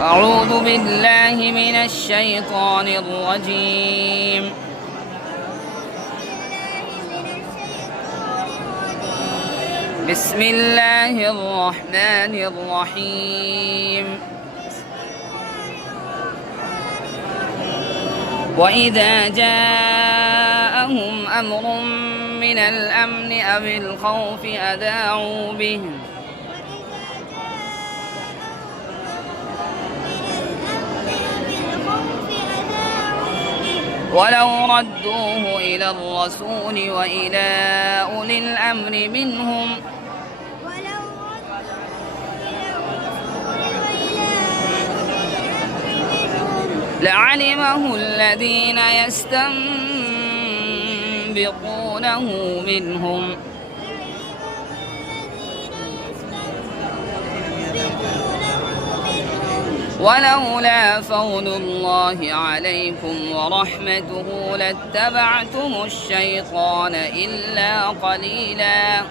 أعوذ بالله من الشيطان الرجيم. بسم الله الرحمن الرحيم. وإذا جاءهم أمر من الأمن أو الخوف أذاعوا به ولو ردوه إلى الرسول وإلى أولي الأمر منهم لعلمه الذين يستنبطونه منهم ولولا فضل الله عليكم ورحمته لاتبعتم الشيطان إلا قليلا.